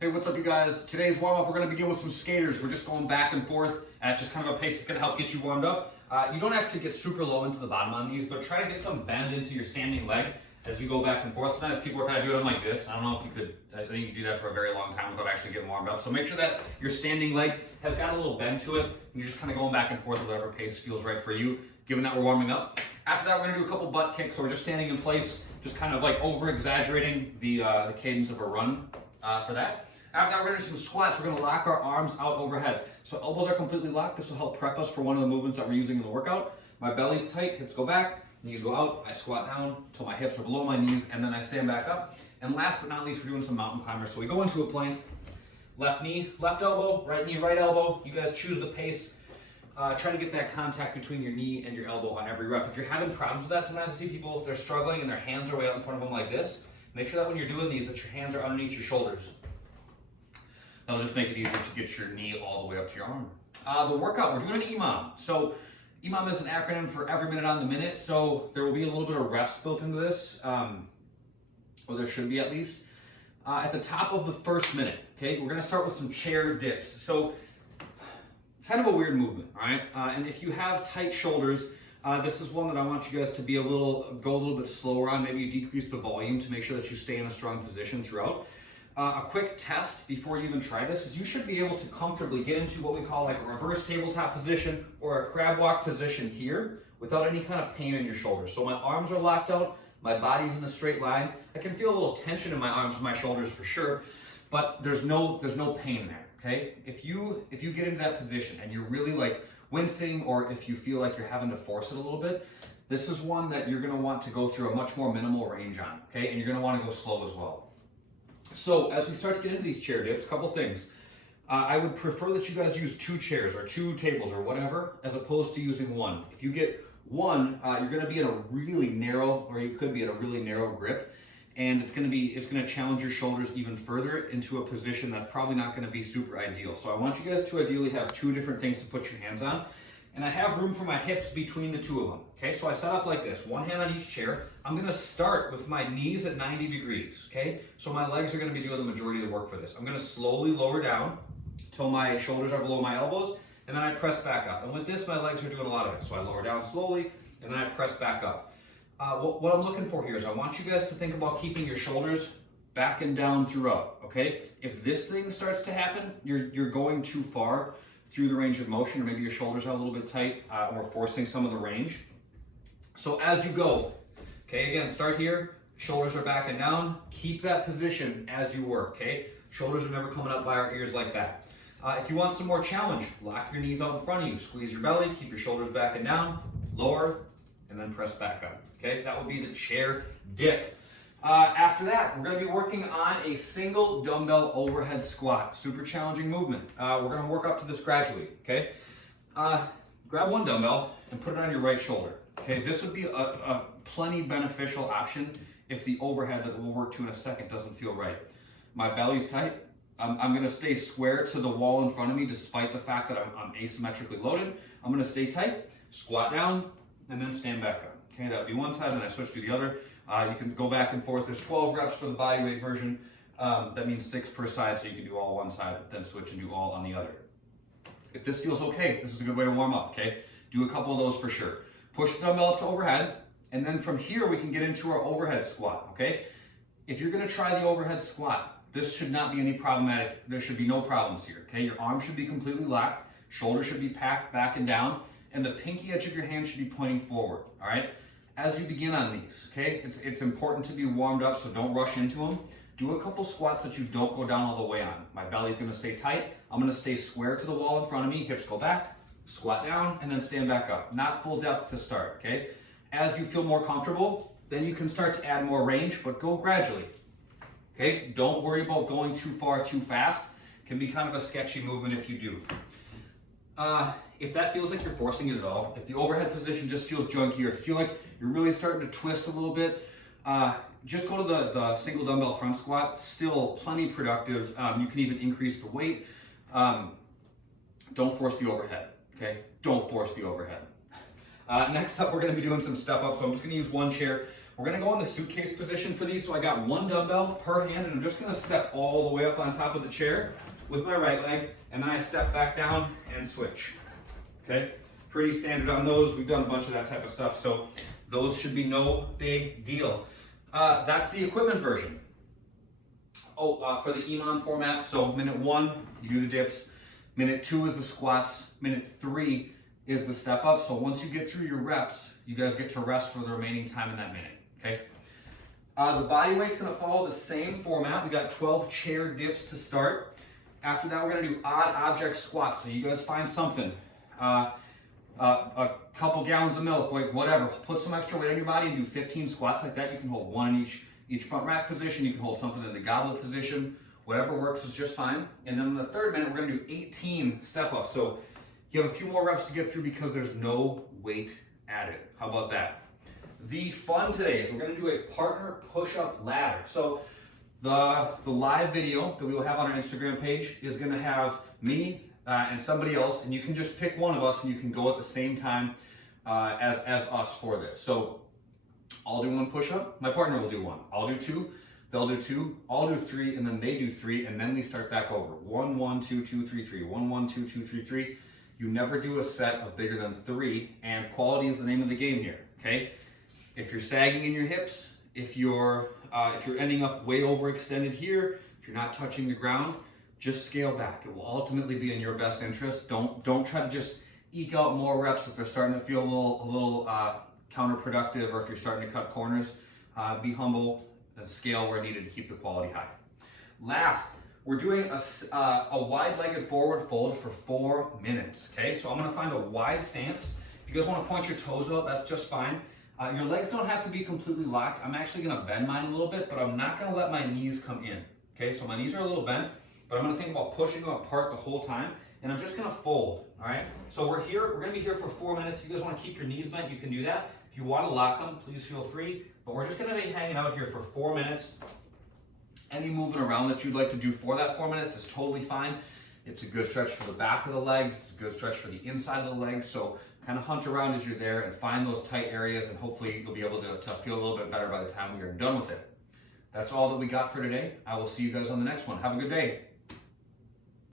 Hey, what's up, you guys? Today's warm-up, we're going to begin with some skaters. We're just going back and forth at just kind of a pace that's going to help get you warmed up. You don't have to get super low into the bottom on these, but try to get some bend into your standing leg as you go back and forth. Sometimes people are kind of doing them like this. I don't know if you could, I think you could do that for a very long time without actually getting warmed up. So make sure that your standing leg has got a little bend to it, and you're just kind of going back and forth at whatever pace feels right for you, given that we're warming up. After that, we're going to do a couple butt kicks, so we're just standing in place, just kind of like over-exaggerating the cadence of a run for that. After that, we're going to do some squats. We're going to lock our arms out overhead. So elbows are completely locked. This will help prep us for one of the movements that we're using in the workout. My belly's tight, hips go back, knees go out. I squat down until my hips are below my knees, and then I stand back up. And last but not least, we're doing some mountain climbers. So we go into a plank, left knee, left elbow, right knee, right elbow. You guys choose the pace. Try to get that contact between your knee and your elbow on every rep. If you're having problems with that, sometimes I see people, they're struggling and their hands are way out in front of them like this. Make sure that when you're doing these, that your hands are underneath your shoulders. That'll just make it easier to get your knee all the way up to your arm. The workout, we're doing an EMOM. So EMOM is an acronym for every minute on the minute. So there will be a little bit of rest built into this, or there should be at least. At the top of the first minute, okay, we're gonna start with some chair dips. So kind of a weird movement, all right? And if you have tight shoulders, this is one that I want you guys to be go a little bit slower on. Maybe you decrease the volume to make sure that you stay in a strong position throughout. A quick test before you even try this is you should be able to comfortably get into what we call like a reverse tabletop position or a crab walk position here without any kind of pain in your shoulders. So my arms are locked out, my body's in a straight line. I can feel a little tension in my arms and my shoulders for sure, but there's no pain there, okay? If you get into that position and you're really like wincing, or if you feel like you're having to force it a little bit, this is one that you're gonna want to go through a much more minimal range on, okay? And you're gonna wanna go slow as well. So as we start to get into these chair dips, a couple things. I would prefer that you guys use 2 chairs or 2 tables or whatever, as opposed to using 1. If you get 1, you're gonna be in a really narrow, or you could be at a really narrow grip, and it's gonna challenge your shoulders even further into a position that's probably not gonna be super ideal. So I want you guys to ideally have 2 different things to put your hands on. And I have room for my hips between the 2 of them. Okay, so I set up like this, 1 hand on each chair. I'm gonna start with my knees at 90 degrees, okay? So my legs are gonna be doing the majority of the work for this. I'm gonna slowly lower down till my shoulders are below my elbows, and then I press back up. And with this, my legs are doing a lot of it. So I lower down slowly, and then I press back up. What I'm looking for here is I want you guys to think about keeping your shoulders back and down throughout, okay? If this thing starts to happen, you're going too far through the range of motion, or maybe your shoulders are a little bit tight, or forcing some of the range. So as you go, okay, again, start here, shoulders are back and down, keep that position as you work, okay? Shoulders are never coming up by our ears like that. If you want some more challenge, lock your knees out in front of you, squeeze your belly, keep your shoulders back and down, lower, and then press back up, okay? That would be the chair dip. After that, we're gonna be working on a single dumbbell overhead squat. Super challenging movement. We're gonna work up to this gradually, okay? Grab 1 dumbbell and put it on your right shoulder, okay? This would be a plenty beneficial option if the overhead that we'll work to in a second doesn't feel right. My belly's tight. I'm gonna stay square to the wall in front of me despite the fact that I'm asymmetrically loaded. I'm gonna stay tight, squat down, and then stand back up. Okay, that would be one side, then I switch to the other. You can go back and forth. There's 12 reps for the bodyweight version. That means 6 per side, so you can do all one side, then switch and do all on the other. If this feels okay, this is a good way to warm up, okay? Do a couple of those for sure. Push the dumbbell up to overhead, and then from here we can get into our overhead squat, okay? If you're gonna try the overhead squat, this should not be any problematic. There should be no problems here, okay? Your arms should be completely locked, shoulders should be packed back and down, and the pinky edge of your hand should be pointing forward, all right? As you begin on these, okay, it's important to be warmed up, so don't rush into them. Do a couple squats that you don't go down all the way on. My belly's gonna stay tight. I'm gonna stay square to the wall in front of me, hips go back, squat down, and then stand back up. Not full depth to start, okay? As you feel more comfortable, then you can start to add more range, but go gradually, okay? Don't worry about going too far too fast. It can be kind of a sketchy movement if you do. If that feels like you're forcing it at all, if the overhead position just feels junky, or if you feel like you're really starting to twist a little bit, just go to the single dumbbell front squat. Still plenty productive. You can even increase the weight. Don't force the overhead, okay? Don't force the overhead. Next up, we're gonna be doing some step ups. So I'm just gonna use 1 chair. We're gonna go in the suitcase position for these. So I got one dumbbell per hand, and I'm just gonna step all the way up on top of the chair with my right leg, and then I step back down and switch. Okay, pretty standard on those. We've done a bunch of that type of stuff, so those should be no big deal. That's the equipment version. For the EMOM format, so minute 1, you do the dips. Minute 2 is the squats. Minute 3 is the step up. So once you get through your reps, you guys get to rest for the remaining time in that minute, okay? The body weight's gonna follow the same format. We got 12 chair dips to start. After that, we're gonna do odd object squats. So you guys find something, a couple gallons of milk, like whatever. Put some extra weight on your body and do 15 squats like that. You can hold one in each front rack position. You can hold something in the goblet position. Whatever works is just fine. And then in the third minute, we're gonna do 18 step ups. So you have a few more reps to get through because there's no weight added. How about that? The fun today is we're gonna do a partner push-up ladder. So the live video that we will have on our Instagram page is gonna have me and somebody else, and you can just pick one of us and you can go at the same time as us for this. So I'll do one push-up, my partner will do one. I'll do 2, they'll do 2, I'll do 3, and then they do 3, and then we start back over. 1, 1, 2, 2, 3, 3. 1, 1, 2, 2, 3, 3. You never do a set of bigger than 3, and quality is the name of the game here, okay? If you're sagging in your hips, if you're ending up way overextended here, if you're not touching the ground, just scale back. It will ultimately be in your best interest. Don't try to just eke out more reps if they're starting to feel a little counterproductive, or if you're starting to cut corners. Be humble and scale where needed to keep the quality high. Last, we're doing a wide-legged forward fold for 4 minutes, okay? So I'm gonna find a wide stance. If you guys wanna point your toes out, that's just fine. Your legs don't have to be completely locked. I'm actually gonna bend mine a little bit, but I'm not gonna let my knees come in, okay? So my knees are a little bent, but I'm gonna think about pushing them apart the whole time, and I'm just gonna fold, all right? So we're gonna be here for 4 minutes. If you guys wanna keep your knees bent, you can do that. If you wanna lock them, please feel free, but we're just gonna be hanging out here for 4 minutes. Any moving around that you'd like to do for that 4 minutes is totally fine. It's a good stretch for the back of the legs. It's a good stretch for the inside of the legs. So kind of hunt around as you're there and find those tight areas, and hopefully you'll be able to feel a little bit better by the time we are done with it. That's all that we got for today. I will see you guys on the next one. Have a good day.